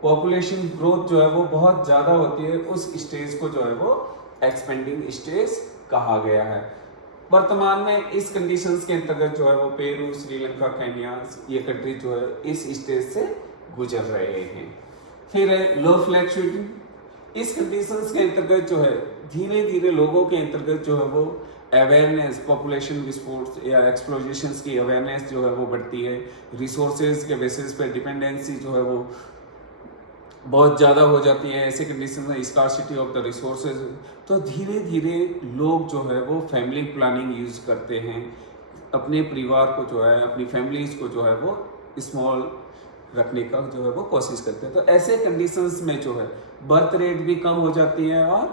पॉपुलेशन ग्रोथ जो है वो बहुत ज्यादा होती है, उस स्टेज को जो है वो एक्सपेंडिंग स्टेज कहा गया है। वर्तमान में इस कंडीशंस के अंतर्गत जो है वो पेरू, श्रीलंका, केन्या ये कंट्री जो है इस स्टेज से गुजर रहे हैं। फिर है लो फ्लैक्चुएशन। इस कंडीशंस के अंतर्गत जो है धीरे धीरे लोगों के अंतर्गत जो है वो अवेयरनेस, पॉपुलेशन विस्फोट या एक्सप्लोजेशंस की अवेयरनेस जो है वो बढ़ती है। रिसोर्सेज के बेसिस पे डिपेंडेंसी जो है वो बहुत ज़्यादा हो जाती है। ऐसे कंडीशन में स्कार्सिटी ऑफ द रिसोर्सेज, तो धीरे धीरे लोग जो है वो फैमिली प्लानिंग यूज करते हैं, अपने परिवार को जो है, अपनी फैमिलीज को जो है वो स्मॉल रखने का जो है वो कोशिश करते हैं। तो ऐसे कंडीशंस में जो है बर्थ रेट भी कम हो जाती है और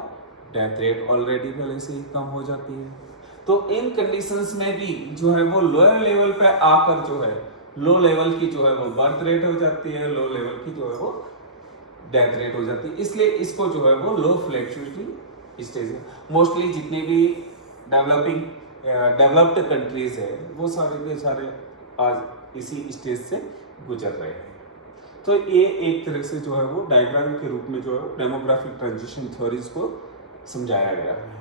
डेथ रेट ऑलरेडी पहले से ही कम हो जाती है। तो इन कंडीशंस में भी जो है वो लोअर लेवल पे आकर जो है लो लेवल की जो है वो बर्थ रेट हो जाती है, लो लेवल की जो है वो डेथ रेट हो जाती है। इसलिए इसको जो है वो लो फ्लैक्चुएशन स्टेज है। मोस्टली जितने भी डेवलप्ड कंट्रीज है वो सारे के सारे आज इसी स्टेज से गुजर रहे हैं। तो ये एक तरह से जो है वो डायग्राम के रूप में जो है डेमोग्राफिक ट्रांजिशन थ्योरीज को समझाया गया है।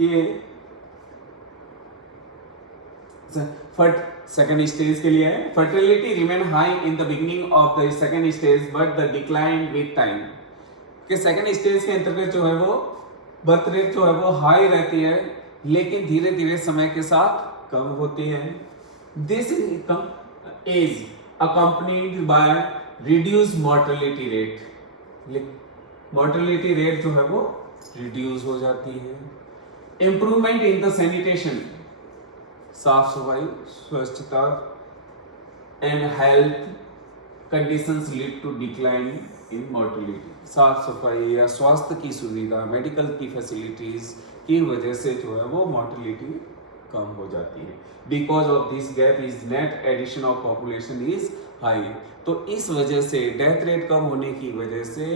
ये सेकेंड स्टेज के लिए है। Fertility remain high in the beginning of the second stage but the decline with time. कि सेकेंड स्टेज के अंतर्गत जो है वो बर्थ रेट जो है वो हाई रहती है, लेकिन धीरे धीरे समय के साथ कम होती है। This is accompanied by reduce mortality rate. Mortality rate जो है वो रिड्यूस हो जाती है। इंप्रूवमेंट इन द सैनिटेशन, साफ सफाई, स्वच्छता and health conditions lead to decline in mortality. साफ सफाई या स्वास्थ्य की सुविधा, मेडिकल की फैसिलिटीज की वजह से जो है वो मॉर्टेलिटी कम हो जाती है। Because of this gap is net addition of population is high. तो इस वजह से डेथ रेट कम होने की वजह से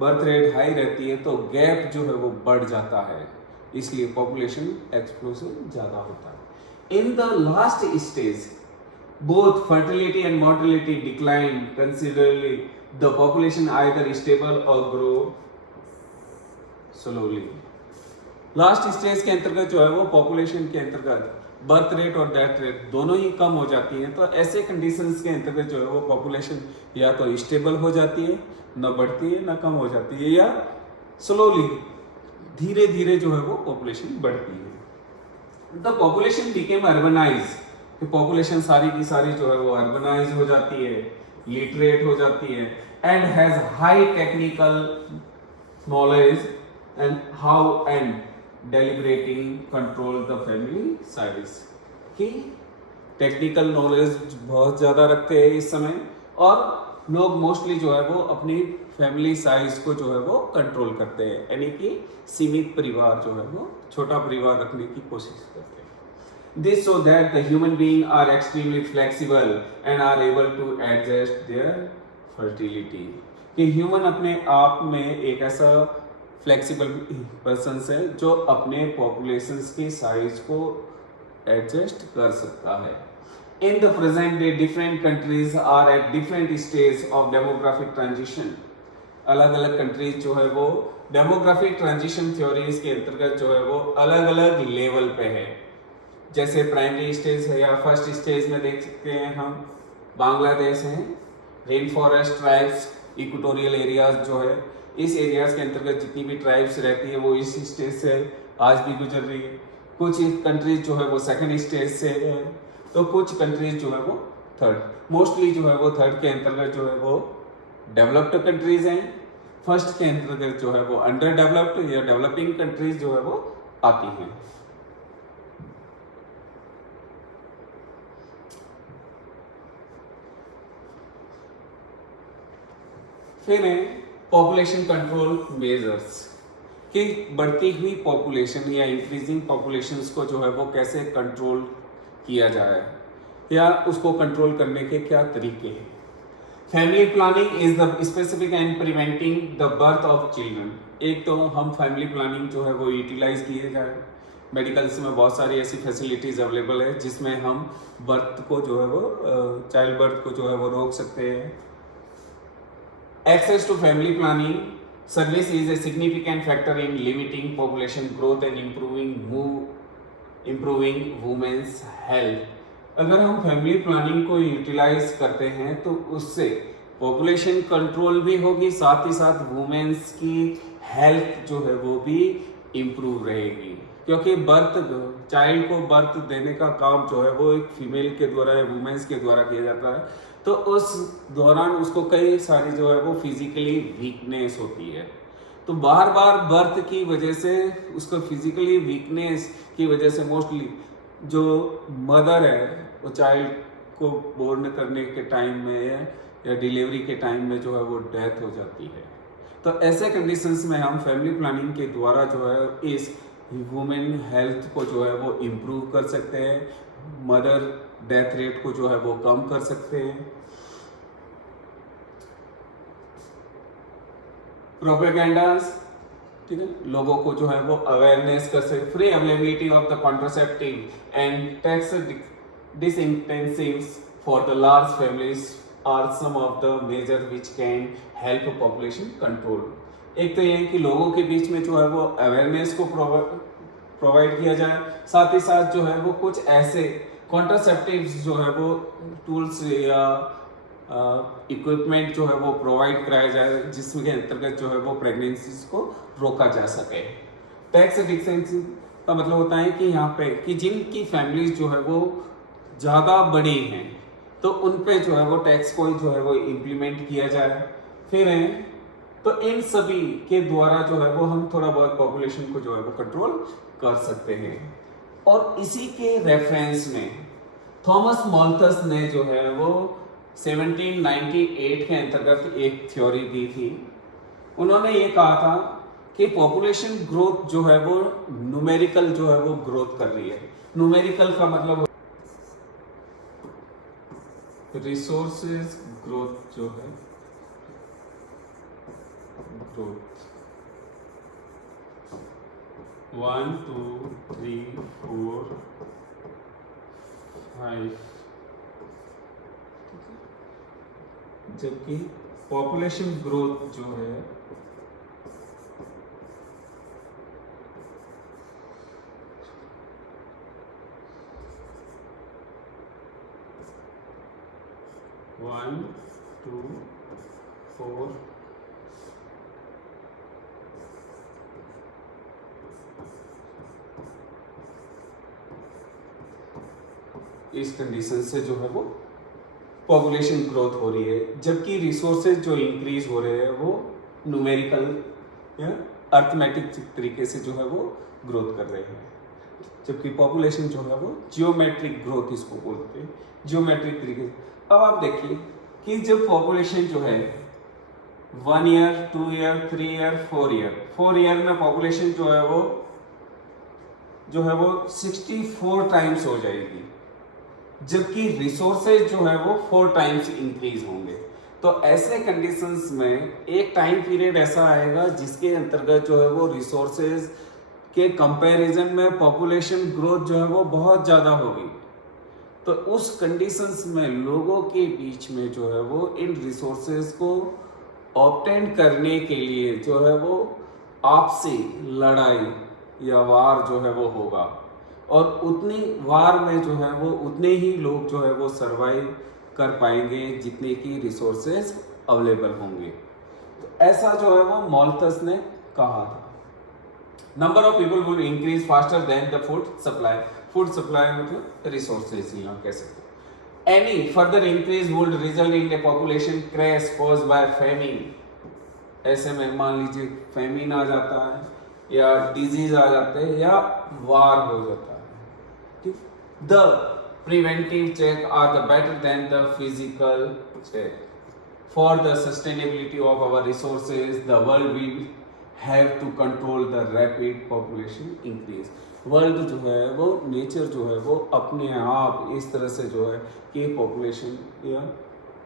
बर्थ रेट हाई रहती है, तो गैप जो है वो बढ़ जाता है, इसलिए पॉपुलेशन एक्सप्लोजन ज्यादा होता है। In the last stage, both fertility and mortality decline considerably. The population either stable or grow slowly. Last stage के अंतर्गत जो है वो पॉपुलेशन के अंतर्गत बर्थ रेट और डेथ रेट दोनों ही कम हो जाती हैं। तो ऐसे कंडीशंस के अंतर्गत जो है वो पॉपुलेशन या तो स्टेबल हो जाती है, न बढ़ती है, न कम हो जाती है, या स्लोली धीरे धीरे जो है वो पॉपुलेशन बढ़ती है। The population became urbanise, population सारी की सारी जो है वो अर्बनाइज हो जाती है, लिटरेट हो जाती है, and has high technical knowledge and how and deliberating control the family size, कि टेक्निकल नॉलेज बहुत ज़्यादा रखते हैं इस समय, और लोग मोस्टली जो है वो अपनी फैमिली साइज को जो है वो कंट्रोल करते हैं, यानी कि सीमित परिवार जो है वो छोटा परिवार रखने की कोशिश करते हैं। This so that the human being are extremely flexible and are able to adjust their fertility, कि ह्यूमन अपने आप में एक ऐसा फ्लेक्सिबल पर्सन है जो अपने पॉपुलेशंस की साइज को एडजस्ट कर सकता है। In the present day different countries are at different stage of demographic transition, अलग अलग कंट्रीज जो है वो डेमोग्राफिक ट्रांजिशन थ्योरीज के अंतर्गत जो है वो अलग अलग लेवल पे है। जैसे प्राइमरी स्टेज है या फर्स्ट स्टेज में देख सकते हैं हम, बांग्लादेश है, rain forest tribes, equatorial areas जो है, इस एरियाज के अंतर्गत जितनी भी ट्राइब्स रहती है वो इस स्टेज से आज भी गुजर रही है। कुछ कंट्रीज जो है वो सेकंड स्टेज से है, तो कुछ कंट्रीज जो है वो थर्ड। मोस्टली जो है वो थर्ड के अंतर्गत जो है वो डेवलप्ड कंट्रीज हैं, फर्स्ट के अंतर्गत जो है वो अंडर डेवलप्ड या डेवलपिंग कंट्रीज जो है वो आती हैं। फिर है पॉपुलेशन कंट्रोल मेजर्स, कि बढ़ती हुई पॉपुलेशन या इंक्रीजिंग पॉपुलेशंस को जो है वो कैसे कंट्रोल किया जाए या उसको कंट्रोल करने के क्या तरीके हैं। Family planning is the specific and preventing the birth of children. एक तो हम फैमिली प्लानिंग जो है वो यूटिलाइज किए जाए, मेडिकल्स में बहुत सारी ऐसी फैसिलिटीज अवेलेबल है जिसमें हम बर्थ को जो है वो चाइल्ड बर्थ को जो है वो रोक सकते हैं। Access to family planning service is a significant factor in limiting population growth and improving women's health. अगर हम फैमिली प्लानिंग को यूटिलाइज करते हैं तो उससे पॉपुलेशन कंट्रोल भी होगी, साथ ही साथ वुमेन्स की हेल्थ जो है वो भी इम्प्रूव रहेगी, क्योंकि चाइल्ड को बर्थ देने का काम जो है वो एक फीमेल के द्वारा या वुमेन्स के द्वारा किया जाता है। तो उस दौरान उसको कई सारी जो है वो फिजिकली वीकनेस होती है, तो बार बार बर्थ की वजह से उसको फिजिकली वीकनेस की वजह से मोस्टली जो मदर है वो चाइल्ड को बोर्न करने के टाइम में या डिलीवरी के टाइम में जो है वो डेथ हो जाती है। तो ऐसे कंडीशंस में हम फैमिली प्लानिंग के द्वारा जो है इस वुमेन हेल्थ को जो है वो इम्प्रूव कर सकते हैं, मदर डेथ रेट को जो है वो कम कर सकते हैं। प्रोपेगेंडास, ठीक है, लोगों को जो है वो अवेयरनेस कर सकते। Free availability of the contraceptive and tax disincentives for the large families are some of the major which can help population control. एक तो ये कि लोगों के बीच में जो है वो अवेयरनेस को प्रोवाइड किया जाए, साथ ही साथ जो है वो कुछ ऐसे कॉन्ट्रासेप्टिव्स जो है वो टूल्स या इक्विपमेंट जो है वो प्रोवाइड कराया जाए जिसके अंतर्गत जो है वो प्रेगनेंसीज को रोका जा सके। टैक्स डिसेंसिव का मतलब होता है कि यहाँ पे कि जिनकी फैमिलीज जो है वो ज़्यादा बड़ी हैं तो उन पे जो है वो टैक्स को जो है वो इम्प्लीमेंट किया जाए। फिर है तो इन सभी के द्वारा जो है वो हम थोड़ा बहुत पॉपुलेशन को जो है वो कंट्रोल कर सकते हैं। और इसी के रेफरेंस में थॉमस माल्थस ने जो है वो 1798 के अंतर्गत एक थ्योरी दी थी। उन्होंने ये कहा था कि पॉपुलेशन ग्रोथ जो है वो न्यूमेरिकल जो है वो ग्रोथ कर रही है। न्यूमेरिकल का मतलब रिसोर्सेज ग्रोथ जो है ग्रोथ 1 2 3 4 5, जबकि पॉपुलेशन ग्रोथ जो है 1 2 4 इस कंडीशन से जो है वो पॉपुलेशन ग्रोथ हो रही है, जबकि रिसोर्सेज जो इंक्रीज हो रहे हैं वो न्यूमेरिकल या अर्थमेटिक तरीके से जो है वो ग्रोथ कर रहे हैं, जबकि पॉपुलेशन जो है वो जियोमेट्रिक ग्रोथ इसको बोलते हैं, जियोमेट्रिक तरीके से। अब आप देखिए कि जब पॉपुलेशन जो है 1 ईयर 2 ईयर 3 ईयर 4 ईयर में पॉपुलेशन जो है वो 64 टाइम्स हो जाएगी, जबकि रिसोर्सेज जो है वो 4 टाइम्स इंक्रीज होंगे। तो ऐसे कंडीशंस में एक टाइम पीरियड ऐसा आएगा जिसके अंतर्गत जो है वो रिसोर्सेज के कंपैरिजन में पॉपुलेशन ग्रोथ जो है वो बहुत ज़्यादा होगी। तो उस कंडीशंस में लोगों के बीच में जो है वो इन रिसोर्सेज को ऑब्टेन करने के लिए जो है वो आपसी लड़ाई या वार जो है वो होगा, और उतनी वार में जो है वो उतने ही लोग जो है वो सरवाइव कर पाएंगे जितने की रिसोर्सेज अवेलेबल होंगे। तो ऐसा जो है वो मॉल्थस ने कहा था। Number of people will increase faster than the food supply. Food supply मतलब रिसोर्सेज यहाँ कह सकते हैं। Any further increase would result in a population crash caused by famine. ऐसे में मान लीजिए फेमिन आ जाता है या डिजीज आ जाते हैं या वार हो जाता है। The preventive check are the better than the physical check. For the sustainability of our resources, the world will have to control the rapid population increase. World जो है वो नेचर जो है वो अपने आप इस तरह से जो है कि पॉपुलेशन या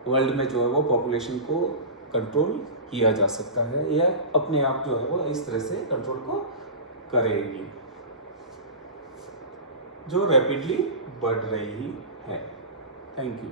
वर्ल्ड में जो है वो पॉपुलेशन को कंट्रोल किया जा सकता है या अपने आप जो है वो इस तरह से कंट्रोल को करेगी जो रैपिडली बढ़ रही है। Thank you.